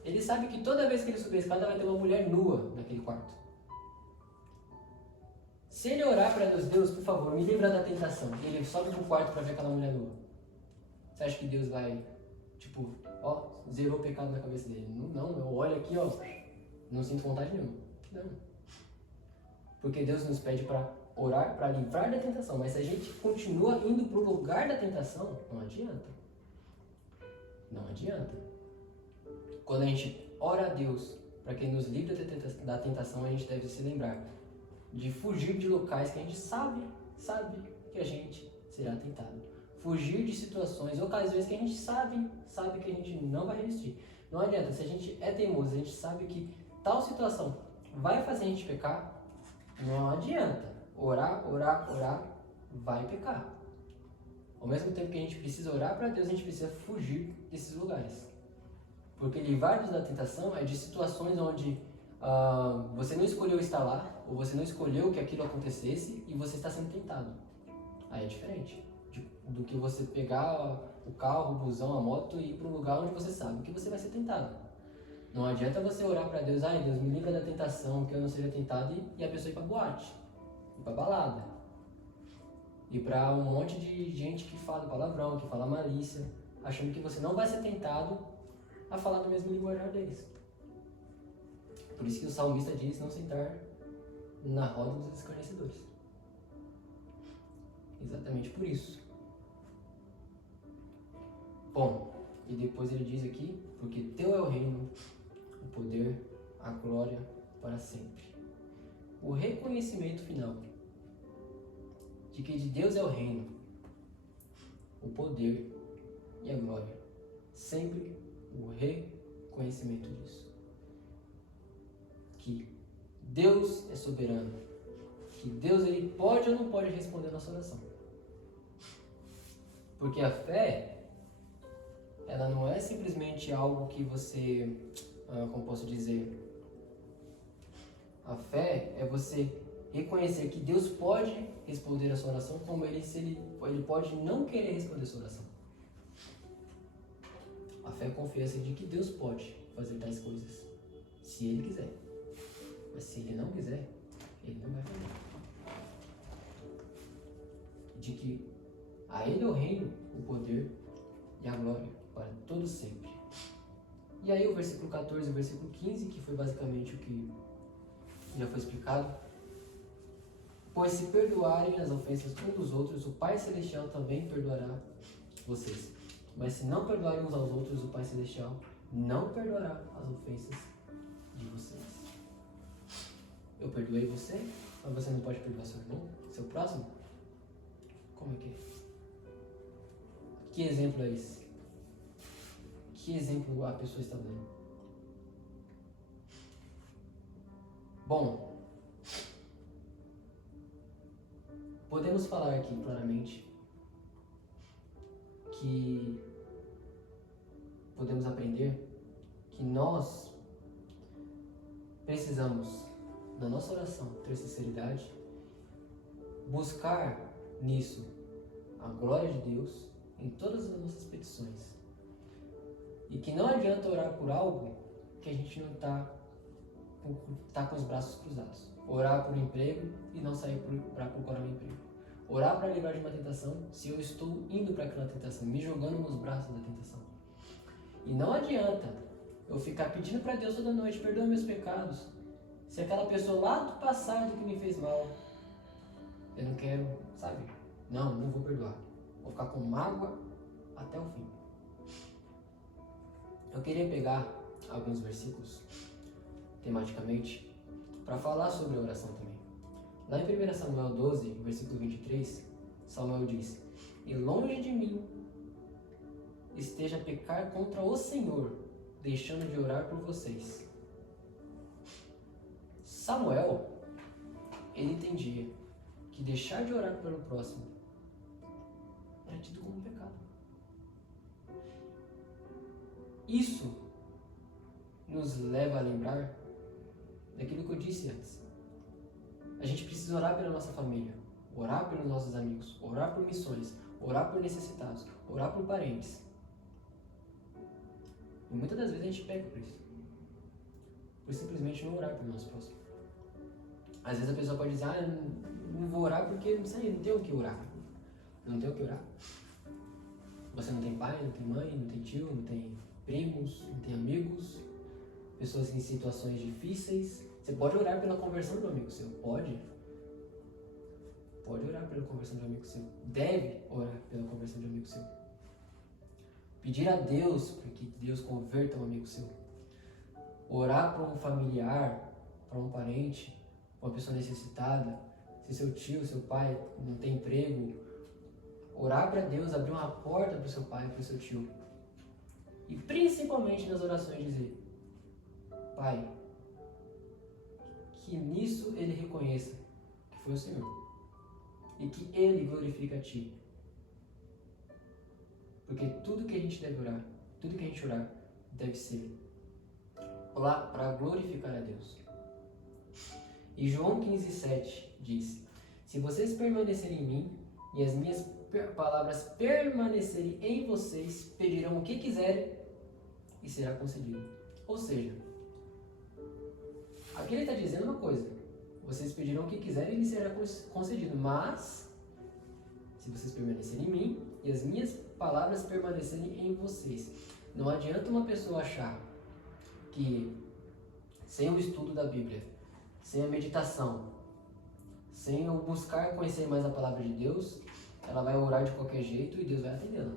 Ele sabe que toda vez que ele subir a escada vai ter uma mulher nua naquele quarto. Se ele orar para Deus, por favor, me livra da tentação, e ele sobe pro quarto para ver aquela mulher nua, você acha que Deus vai, zerou o pecado na cabeça dele? Não, eu olho aqui, não sinto vontade nenhuma. Não. Porque Deus nos pede para orar, para livrar da tentação, mas se a gente continua indo para o lugar da tentação, não adianta. Não adianta. Quando a gente ora a Deus para que Ele nos livre da tentação, a gente deve se lembrar de fugir de locais que a gente sabe que a gente será tentado. Fugir de situações, ocasiões que a gente sabe que a gente não vai resistir. Não adianta, se a gente é teimoso, a gente sabe que tal situação vai fazer a gente pecar, não adianta. Orar, vai pecar. Ao mesmo tempo que a gente precisa orar para Deus, a gente precisa fugir desses lugares. Porque livrar-nos da tentação é de situações onde Você não escolheu estar lá, ou você não escolheu que aquilo acontecesse e você está sendo tentado. Aí é diferente do que você pegar o carro, o busão, a moto e ir para um lugar onde você sabe que você vai ser tentado. Não adianta você orar para Deus, ai Deus, me livra da tentação, que eu não seja tentado, e a pessoa ir para boate, ir para balada, ir para um monte de gente que fala palavrão, que fala malícia, achando que você não vai ser tentado a falar no mesmo linguajar deles. Por isso que o salmista diz não sentar na roda dos escarnecedores. Exatamente por isso. Bom, e depois ele diz aqui, porque teu é o reino, o poder, a glória para sempre. O reconhecimento final de que de Deus é o reino, o poder e a glória. Sempre o reconhecimento disso. Que Deus é soberano. Que Deus ele pode ou não pode responder a nossa oração. Porque a fé, ela não é simplesmente algo que você, como posso dizer, a fé é você reconhecer que Deus pode responder a sua oração, como ele pode não querer responder a sua oração. A fé é a confiança de que Deus pode fazer tais coisas, se Ele quiser. Mas se Ele não quiser, Ele não vai fazer. De que a Ele é o reino, o poder e a glória para todos sempre. E aí o versículo 14 e o versículo 15, que foi basicamente o que já foi explicado. Pois se perdoarem as ofensas uns dos outros, o Pai Celestial também perdoará vocês. Mas se não perdoarem uns aos outros, o Pai Celestial não perdoará as ofensas de vocês. Eu perdoei você, mas você não pode perdoar seu irmão, seu próximo? Como é que é? Que exemplo é esse? Que exemplo a pessoa está dando? Bom, podemos falar aqui claramente que podemos aprender que nós precisamos, na nossa oração, ter sinceridade, buscar nisso a glória de Deus em todas as nossas petições. E que não adianta orar por algo que a gente não está com os braços cruzados. Orar por emprego e não sair para procurar um emprego. Orar para livrar de uma tentação se eu estou indo para aquela tentação, me jogando nos braços da tentação. E não adianta eu ficar pedindo para Deus toda noite, perdoa meus pecados, se aquela pessoa lá do passado que me fez mal, eu não quero, sabe? Não vou perdoar. Vou ficar com mágoa até o fim. Eu queria pegar alguns versículos, tematicamente, para falar sobre a oração também. Lá em 1 Samuel 12, versículo 23, Samuel diz: E longe de mim esteja a pecar contra o Senhor, deixando de orar por vocês. Samuel, ele entendia que deixar de orar pelo próximo era tido como um pecado. Isso nos leva a lembrar daquilo que eu disse antes. A gente precisa orar pela nossa família, orar pelos nossos amigos, orar por missões, orar por necessitados, orar por parentes. E muitas das vezes a gente peca por isso. Por simplesmente não orar pelo nosso próximo. Às vezes a pessoa pode dizer, não vou orar porque não sei, não tenho o que orar. Não tenho o que orar. Você não tem pai, não tem mãe, não tem tio, não tem primos, não tem amigos, pessoas em situações difíceis. Você pode orar pela conversão de um amigo seu? Pode. Pode orar pela conversão de um amigo seu. Deve orar pela conversão de um amigo seu. Pedir a Deus para que Deus converta um amigo seu. Orar para um familiar, para um parente, para uma pessoa necessitada. Se seu tio, seu pai não tem emprego, orar para Deus abrir uma porta para o seu pai, para o seu tio. E principalmente nas orações dizer: Pai, que nisso ele reconheça que foi o Senhor e que ele glorifica a Ti. Porque tudo que a gente deve orar, tudo que a gente orar, deve ser orar para glorificar a Deus. E João 15,7 diz: se vocês permanecerem em mim e as minhas palavras permanecerem em vocês, pedirão o que quiserem e será concedido. Ou seja, aqui ele está dizendo uma coisa: vocês pedirão o que quiserem e lhes será concedido. Mas, se vocês permanecerem em mim e as minhas palavras permanecerem em vocês. Não adianta uma pessoa achar que sem o estudo da Bíblia, sem a meditação, sem o buscar conhecer mais a palavra de Deus, ela vai orar de qualquer jeito e Deus vai atendê-la.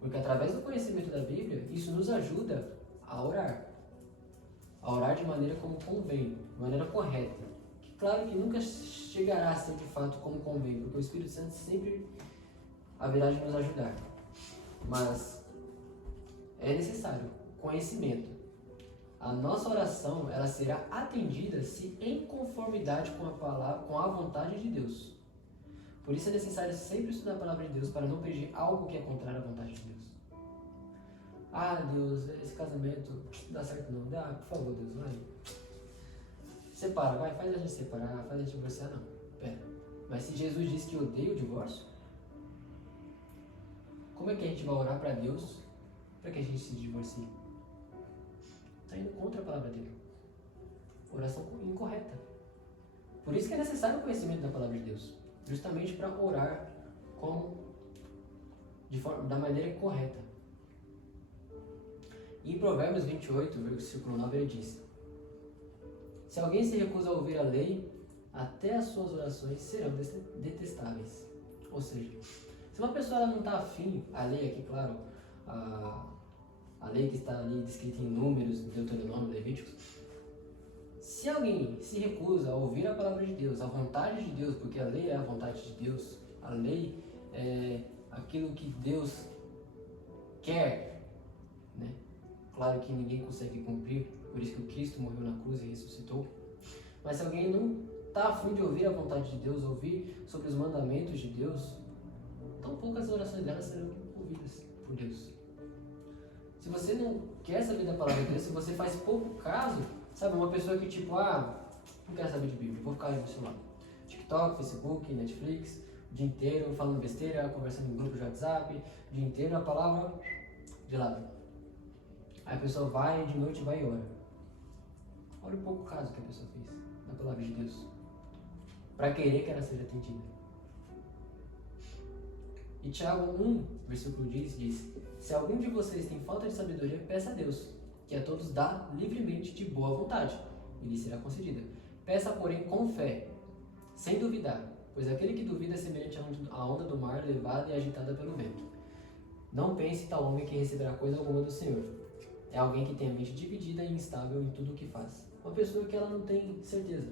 Porque através do conhecimento da Bíblia, isso nos ajuda a orar. A orar de maneira como convém, de maneira correta. Que, claro que nunca chegará a ser de fato como convém, porque o Espírito Santo sempre haverá de nos ajudar. Mas é necessário conhecimento. A nossa oração, ela será atendida se em conformidade com a palavra, com a vontade de Deus. Por isso é necessário sempre estudar a palavra de Deus para não pedir algo que é contrário à vontade de Deus. Ah, Deus, esse casamento não dá certo não. Dá, por favor, Deus, vai. Separa, vai, faz a gente separar, faz a gente divorciar, não. Pera. Mas se Jesus disse que odeia o divórcio, como é que a gente vai orar para Deus para que a gente se divorcie? Está indo contra a palavra dele. Oração incorreta. Por isso que é necessário o conhecimento da palavra de Deus. Justamente para orar da maneira correta. E em Provérbios 28, versículo 9, ele diz: se alguém se recusa a ouvir a lei, até as suas orações serão detestáveis. Ou seja, se uma pessoa ela não está afim, a lei aqui, claro, a lei que está ali descrita em Números, Deuteronômio, Levíticos, se alguém se recusa a ouvir a palavra de Deus, a vontade de Deus, porque a lei é a vontade de Deus, a lei é aquilo que Deus quer, né? Claro que ninguém consegue cumprir, por isso que o Cristo morreu na cruz e ressuscitou. Mas se alguém não está afim de ouvir a vontade de Deus, ouvir sobre os mandamentos de Deus, tão poucas orações delas serão ouvidas por Deus. Se você não quer saber da palavra de Deus, se você faz pouco caso, sabe, uma pessoa que tipo, não quero saber de Bíblia, vou ficar aí no celular. TikTok, Facebook, Netflix, o dia inteiro falando besteira, conversando em grupo de WhatsApp, o dia inteiro a palavra de lado. Aí a pessoa vai, de noite vai e ora. Olha o pouco caso que a pessoa fez da palavra de Deus, para querer que ela seja atendida. E Tiago 1, versículo 10 diz: se algum de vocês tem falta de sabedoria, peça a Deus, que a todos dá livremente de boa vontade, e lhe será concedida. Peça, porém, com fé, sem duvidar, pois aquele que duvida é semelhante à onda do mar, levada e agitada pelo vento. Não pense tal homem que receberá coisa alguma do Senhor. É alguém que tem a mente dividida e instável em tudo o que faz. Uma pessoa que ela não tem certeza.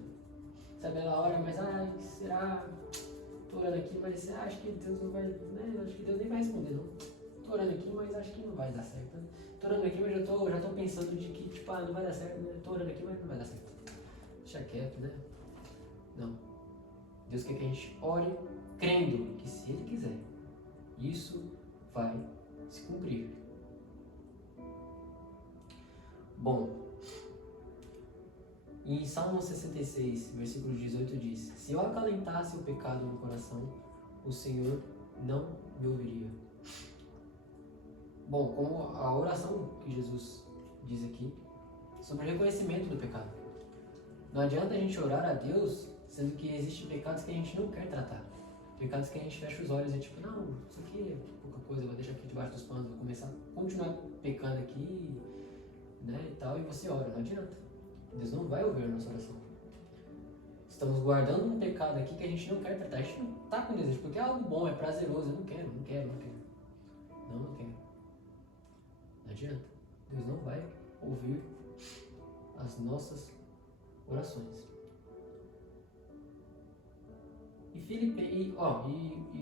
Sabe, ela ora, mas será? Tô orando aqui, mas acho que Deus não vai, né? Acho que Deus nem vai responder, não. Tô orando aqui, mas acho que não vai dar certo. Né? Tô orando aqui, mas já tô pensando de que, tipo, não vai dar certo, né? Tô orando aqui, mas não vai dar certo. Deixa quieto, né? Não. Deus quer que a gente ore crendo que se Ele quiser, isso vai se cumprir. Bom, em Salmo 66, versículo 18 diz: se eu acalentasse o pecado no coração, o Senhor não me ouviria. Bom, como a oração que Jesus diz aqui, sobre o reconhecimento do pecado. Não adianta a gente orar a Deus, sendo que existem pecados que a gente não quer tratar. Pecados que a gente fecha os olhos e tipo, não, isso aqui é pouca coisa, eu vou deixar aqui debaixo dos panos, vou começar a continuar pecando aqui, né, e tal, e você ora, não adianta. Deus não vai ouvir a nossa oração. Estamos guardando um pecado aqui que a gente não quer tratar, a gente não está com desejo, porque é algo bom, é prazeroso, eu não quero. Não quero. Não adianta. Deus não vai ouvir as nossas orações. E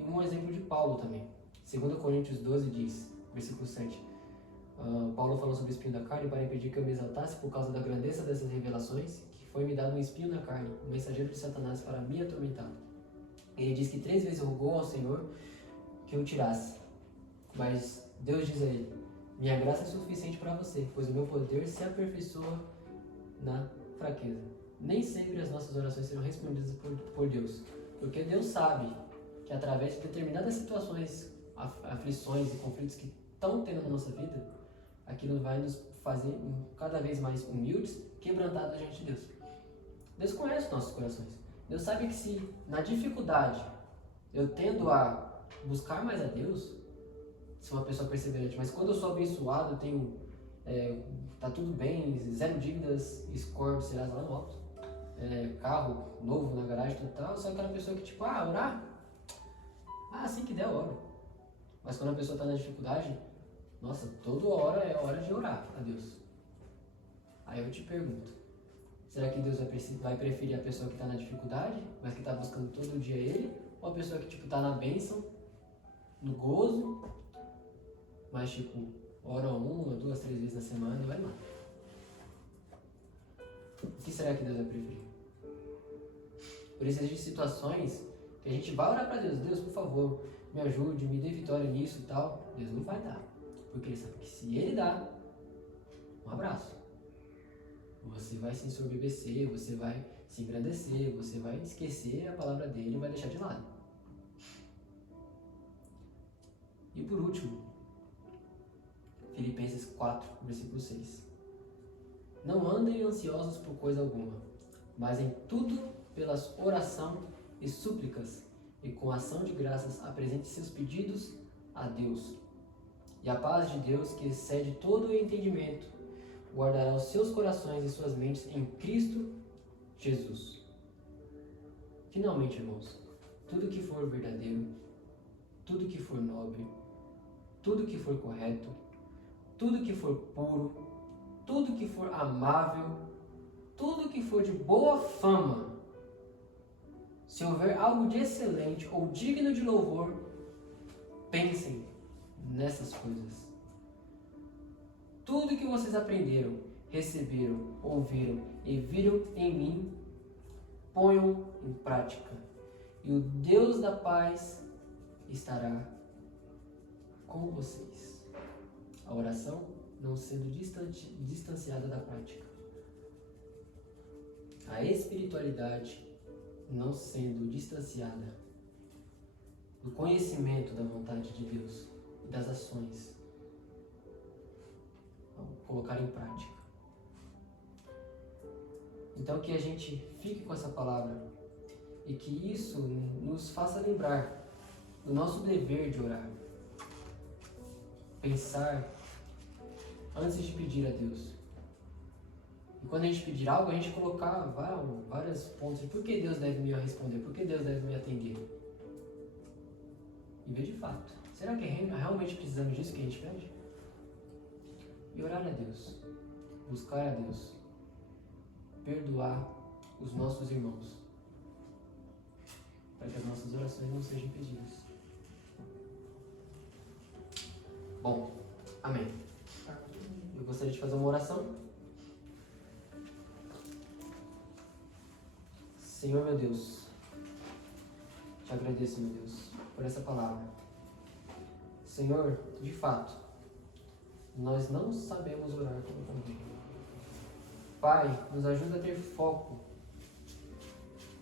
um exemplo de Paulo também. 2 Coríntios 12 diz, versículo 7. Paulo falou sobre o espinho da carne para impedir que eu me exaltasse por causa da grandeza dessas revelações, que foi-me dado um espinho na carne, um mensageiro de Satanás para me atormentar. Ele diz que 3 vezes rogou ao Senhor que eu tirasse. Mas Deus diz a ele: minha graça é suficiente para você, pois o meu poder se aperfeiçoa na fraqueza. nem sempre as nossas orações serão respondidas por Deus. Porque Deus sabe que através de determinadas situações, aflições e conflitos que estão tendo na nossa vida, aquilo vai nos fazer cada vez mais humildes, quebrantados diante de Deus. Deus conhece os nossos corações. Deus sabe que se na dificuldade eu tendo a buscar mais a Deus, sou uma pessoa perseverante, mas quando eu sou abençoado, eu tenho, tá tudo bem, 0 dívidas, score, sei lá no alto, carro novo na garagem, tudo tal, eu sou aquela pessoa que tipo, orar? Assim que der, eu oro. Mas quando a pessoa está na dificuldade, nossa, toda hora é hora de orar a Deus. Aí eu te pergunto, será que Deus vai preferir a pessoa que está na dificuldade, mas que está buscando todo dia Ele, ou a pessoa que tipo está na bênção, no gozo, mas tipo, ora 1, 2, 3 vezes na semana e vai lá? O que será que Deus vai preferir? Por isso existem situações que a gente vai orar para Deus, Deus, por favor, me ajude, me dê vitória nisso e tal. Deus não vai dar, porque Ele sabe que se Ele dá, um abraço, você vai se ensorbebecer, você vai se engrandecer, você vai esquecer a palavra dele e vai deixar de lado. E por último, Filipenses 4, versículo 6. Não andem ansiosos por coisa alguma, mas em tudo, pelas oração e súplicas, e com ação de graças apresente seus pedidos a Deus. E a paz de Deus, que excede todo o entendimento, guardará os seus corações e suas mentes em Cristo Jesus. Finalmente, irmãos, tudo que for verdadeiro, tudo que for nobre, tudo que for correto, tudo que for puro, tudo que for amável, tudo que for de boa fama, se houver algo de excelente ou digno de louvor, pensem nessas coisas. Tudo que vocês aprenderam, receberam, ouviram e viram em mim, ponham em prática. E o Deus da paz estará com vocês. A oração não sendo distanciada da prática. A espiritualidade não sendo distanciada do conhecimento da vontade de Deus e das ações ao colocar em prática. Então que a gente fique com essa palavra e que isso nos faça lembrar do nosso dever de orar. Pensar antes de pedir a Deus. E quando a gente pedir algo, a gente colocar vários pontos de por que Deus deve me responder, por que Deus deve me atender. E ver de fato, será que realmente precisamos disso que a gente pede? E orar a Deus, buscar a Deus, perdoar os nossos irmãos, para que as nossas orações não sejam impedidas. Bom, amém. Eu gostaria de fazer uma oração. Senhor, meu Deus, te agradeço, meu Deus, por essa palavra. Senhor, de fato, nós não sabemos orar como convém. Pai, nos ajuda a ter foco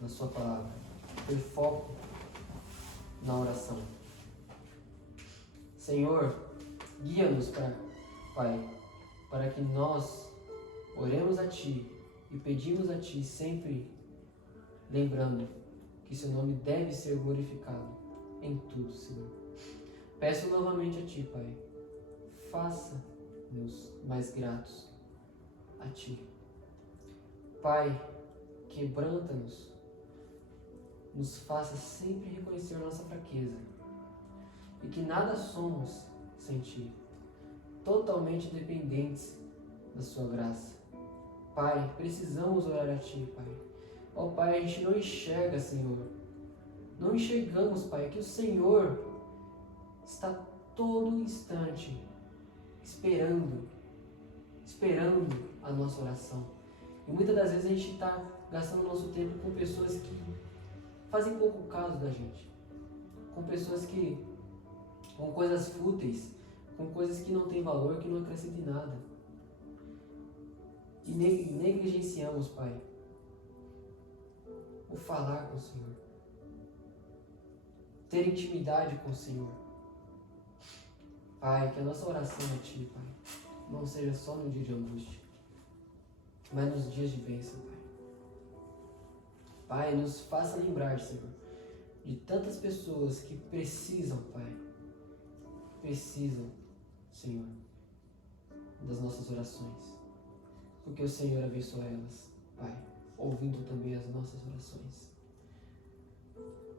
na sua palavra, ter foco na oração. Senhor, guia-nos, Pai, para que nós oremos a Ti e pedimos a Ti sempre lembrando que seu nome deve ser glorificado em tudo, Senhor. Peço novamente a Ti, Pai, faça-nos mais gratos a Ti. Pai, quebranta-nos, nos faça sempre reconhecer a nossa fraqueza e que nada somos sem Ti, totalmente dependentes da Sua graça. Pai, precisamos orar a Ti, Pai. Ó Pai, a gente não enxerga, Senhor. Não enxergamos, Pai, que o Senhor está todo instante esperando a nossa oração. E muitas das vezes a gente está gastando nosso tempo com pessoas que fazem pouco caso da gente. Com pessoas com coisas fúteis, com coisas que não têm valor, que não acrescentam em nada. E negligenciamos, Pai, o falar com o Senhor, ter intimidade com o Senhor. Pai, que a nossa oração a Ti, Pai, não seja só no dia de angústia, mas nos dias de bênção, Pai. Pai, nos faça lembrar, Senhor, de tantas pessoas que precisam, Pai, Senhor, das nossas orações, porque o Senhor abençoa elas, Pai, ouvindo também as nossas orações.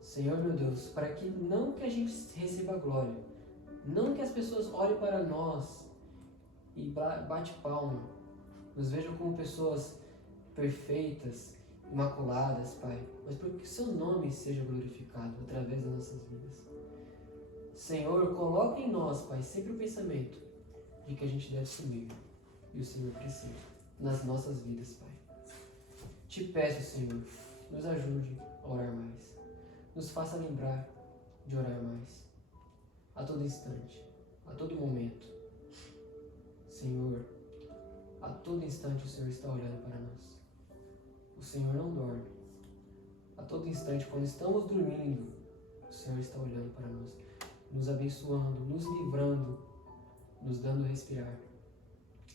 Senhor, meu Deus, para que não que a gente receba glória, não que as pessoas olhem para nós e bate palma, nos vejam como pessoas perfeitas, imaculadas, Pai, mas para que o Seu nome seja glorificado através das nossas vidas. Senhor, coloque em nós, Pai, sempre o pensamento de que a gente deve sumir e o Senhor crescer nas nossas vidas, Pai. Te peço, Senhor, nos ajude a orar mais, nos faça lembrar de orar mais, a todo instante, a todo momento. Senhor, a todo instante o Senhor está olhando para nós. O Senhor não dorme. A todo instante, quando estamos dormindo, o Senhor está olhando para nós, nos abençoando, nos livrando, nos dando respirar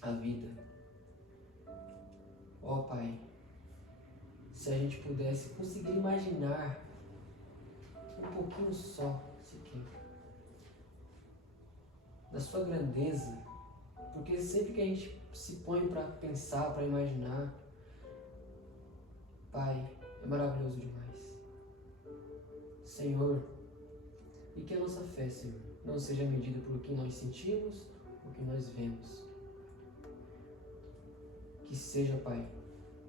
a vida. Ó Pai, se a gente pudesse conseguir imaginar um pouquinho só, sequer, da Sua grandeza, porque sempre que a gente se põe para pensar, para imaginar, Pai, é maravilhoso demais. Senhor, e que a nossa fé, Senhor, não seja medida por o que nós sentimos, o que nós vemos. Que seja, Pai,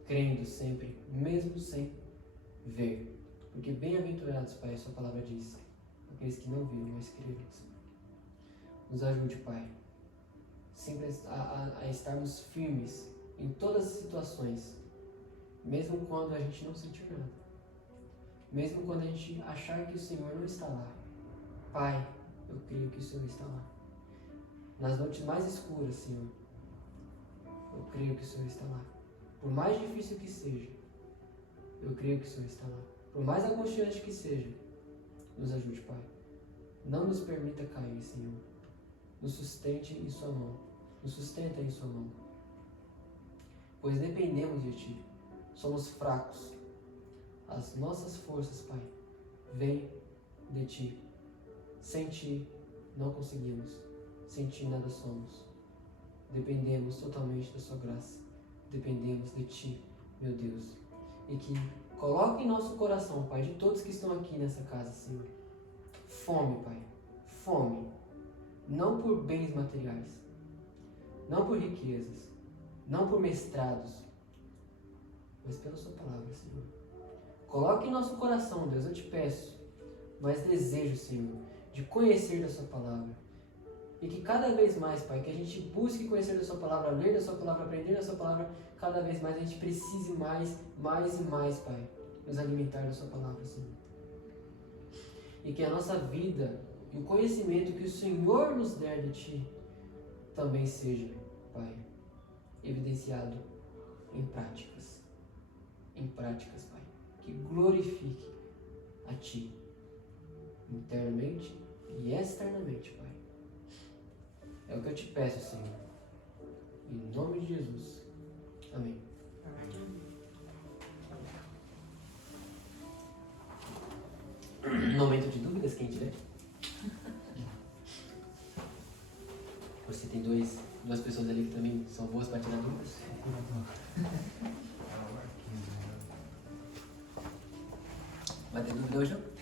crendo sempre, mesmo sem ver. Porque bem-aventurados, Pai, a Sua palavra diz, aqueles que não viram, mas creram, Senhor. Nos ajude, Pai, sempre a estarmos firmes em todas as situações, mesmo quando a gente não sentir nada, mesmo quando a gente achar que o Senhor não está lá. Pai, eu creio que o Senhor está lá. Nas noites mais escuras, Senhor, eu creio que o Senhor está lá. Por mais difícil que seja, eu creio que o Senhor está lá. Por mais angustiante que seja, nos ajude, Pai. Não nos permita cair, Senhor. Nos sustente em Sua mão. Nos sustenta em Sua mão. Pois dependemos de Ti. Somos fracos. As nossas forças, Pai, vêm de Ti. Sem Ti, não conseguimos. Sem Ti, nada somos. Dependemos totalmente da Sua graça. Dependemos de Ti, meu Deus. E que coloque em nosso coração, Pai, de todos que estão aqui nessa casa, Senhor, fome, Pai. Fome. Não por bens materiais. Não por riquezas. Não por mestrados. Mas pela Sua palavra, Senhor. Coloque em nosso coração, Deus, eu te peço, mais desejo, Senhor, de conhecer da Sua palavra. E que cada vez mais, Pai, que a gente busque conhecer da Sua palavra, ler da Sua palavra, aprender da Sua palavra, cada vez mais a gente precise mais e mais, Pai, nos alimentar da Sua palavra, Senhor. E que a nossa vida e o conhecimento que o Senhor nos der de Ti também seja, Pai, evidenciado em práticas. Em práticas, Pai, que glorifique a Ti, internamente e externamente, Pai. É o que eu te peço, Senhor. Em nome de Jesus. Amém. Momento de dúvidas, quem tiver? Você tem duas pessoas ali que também são boas para tirar dúvidas? Vai ter dúvida hoje, não?